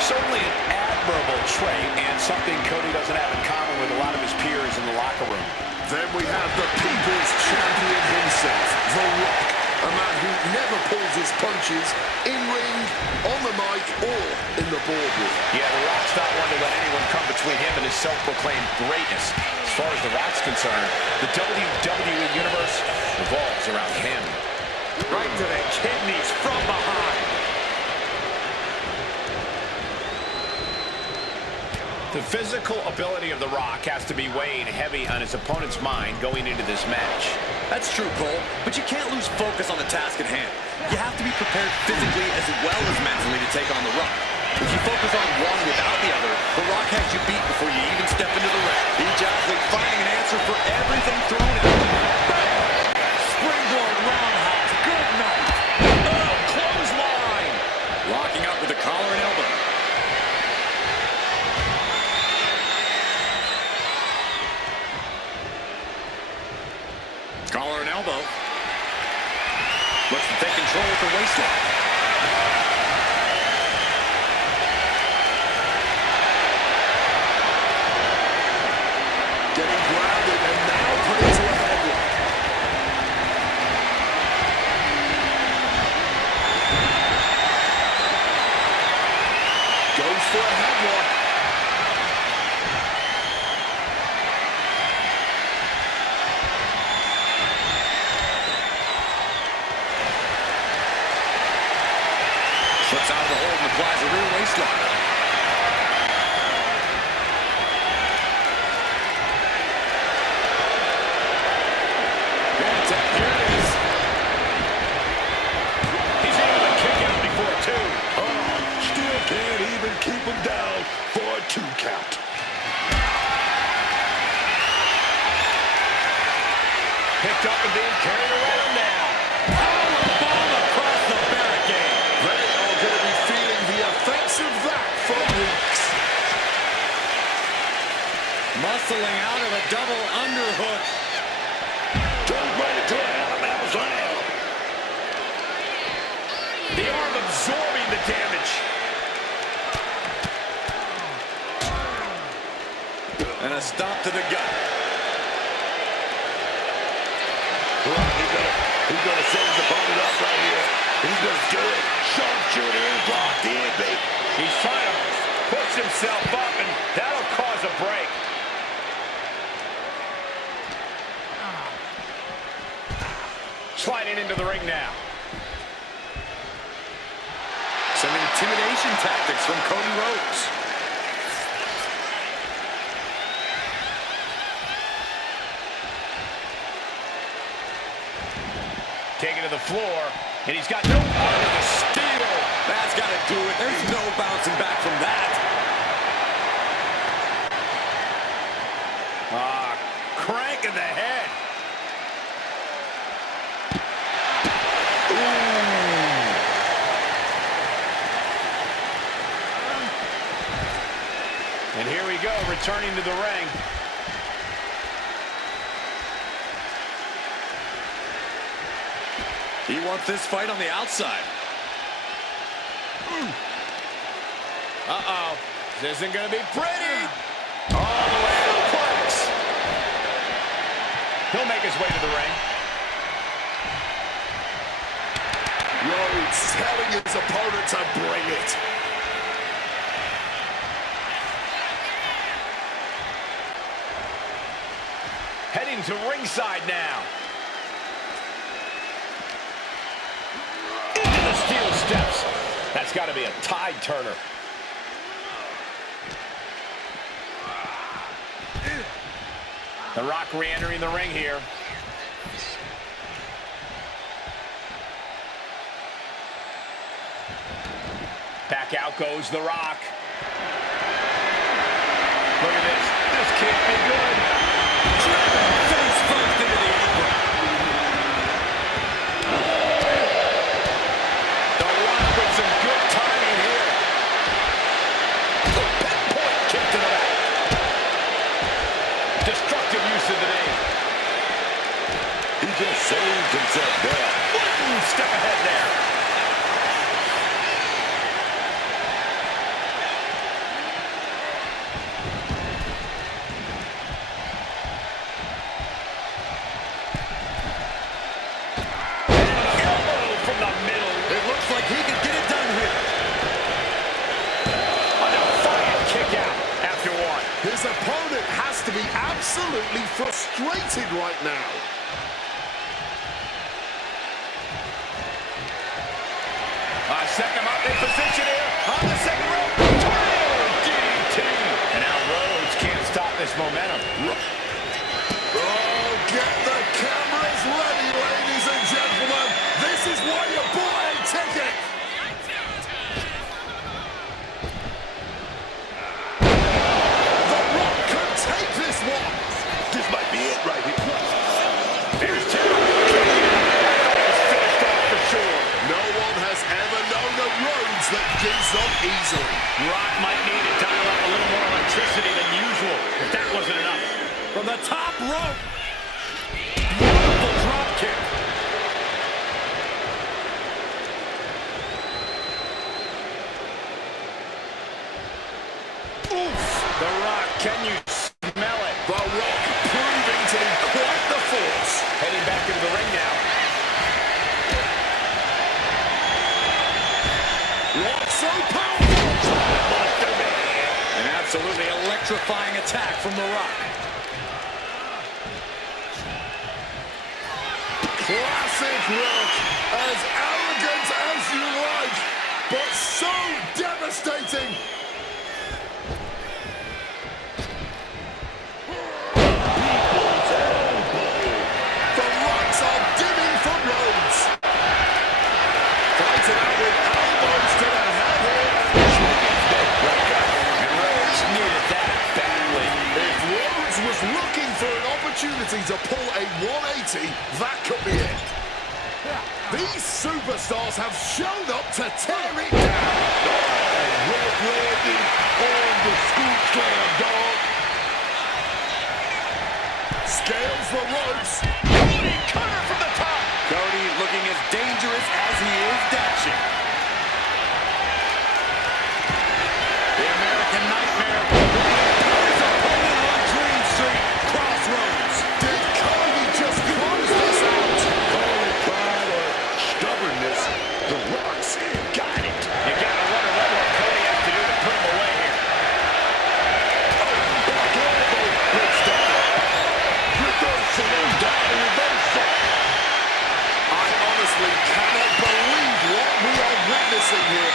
Certainly an admirable trait and something Cody doesn't have in common with a lot of his peers in the locker room. Then we have the People's Champion himself, The Rock, a man who never pulls his punches in ring, on the mic, or in the boardroom. Yeah, The Rock's not one to let anyone come between him and his self-proclaimed greatness. As far as The Rock's concerned, the WWE Universe revolves around him. Right to the kidneys from behind. The physical ability of The Rock has to be weighing heavy on his opponent's mind going into this match. That's true, Cole, but you can't lose focus on the task at hand. You have to be prepared physically as well as mentally to take on The Rock. If you focus on one without the other, The Rock has you beat before you even step into the ring. Each athlete finding an answer for everything thrown at him. Springboard roundhouse. Good night. Oh, clothesline. Locking up with a collar and elbow. Collar and elbow. Looks to take control with the waistline. Getting grounded and now put into a headlock. Goes for a headlock. Slips out of the hold and applies a rear waistlock. Here it is. He's able to kick out before two. Still can't even keep him down for a 2 count. Picked up and being carried around now. Powerbomb across the barricade. They are wrestling out of a double underhook. Goes right into an Alabama slam. The arm absorbing the damage. And a stop to the gut. He's going to set his opponent up right here. He's going to do it. Sharpshooter is locked in, baby. He's trying to push himself up, and that'll cause a break. Sliding into the ring now. Some intimidation tactics from Cody Rhodes. Taken to the floor, and he's got no under the steel. That's got to do it. There's no bouncing back from that. Crank in the head. And here we go, returning to the ring. He wants this fight on the outside. Uh-oh. This isn't going to be pretty. All the way to the planks. He'll make his way to the ring. Rhodes telling his opponent to bring it. Heading to ringside now. Into the steel steps. That's got to be a tide turner. The Rock re-entering the ring here. Back out goes The Rock. Look at this. This can't be good. Face first into the apron. The Rock with some good timing here. The pinpoint kick to the back. Destructive use of the name. He just saved himself there. One step ahead there. His opponent has to be absolutely frustrated right now. Set them up in position here on the second rope. Tornado DDT. And now Rhodes can't stop this momentum. Oh, get the cameras ready, ladies and gentlemen. This is why your boy ain't ticket. This might be it right here. There's two. It's finished off for sure. No one has ever known a Rhodes that gives up easily. Rock might need to dial up a little more electricity than usual, if that wasn't enough. From the top rope. Beautiful drop kick. Oof. The Rock, can you smell it? The Rock proving to be quite the force. Heading back into the ring now. Rock so powerful. An absolutely electrifying attack from The Rock. Classic Rock. As arrogant as you like, but so devastating. Opportunity to pull a 180, that could be it. These superstars have shown up to tear it down. Rock landing on the scoop slam, dog. Scales the ropes. Cody, cutter from the top. Cody looking as dangerous as he is dashing. The American Nightmare his opponent on Dream Street. Crossroads. Did Cody just close this out? Call it pride or stubbornness. The Rock's got it. You gotta wonder what more Cody has to do to put him away here. Back elbow. Breaks down. Reversal down to reversal. I honestly cannot believe what we are witnessing here.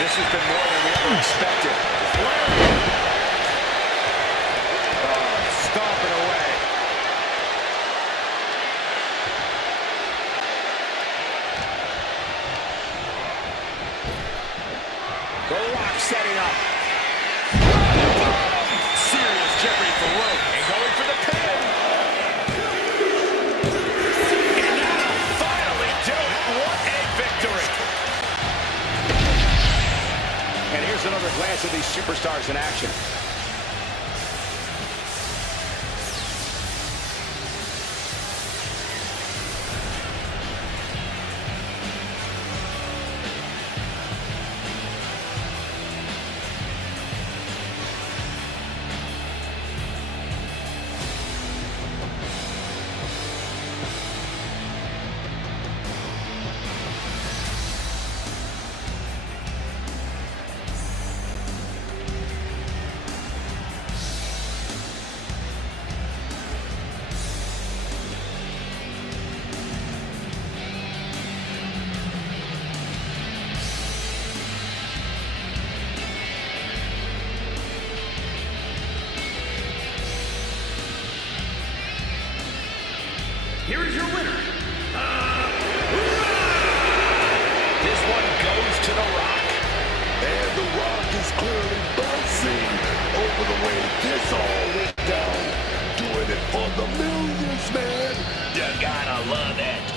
This has been more than we ever expected. Stomping away. The Rock setting up. Serious jeopardy for Rope. And going for the pin. And that'll finally do it. What a victory. And here's another glance at these superstars in action. Here is your winner. This one goes to The Rock. And The Rock is clearly buzzing over the way this all went down. Doing it for the millions, man. You gotta love that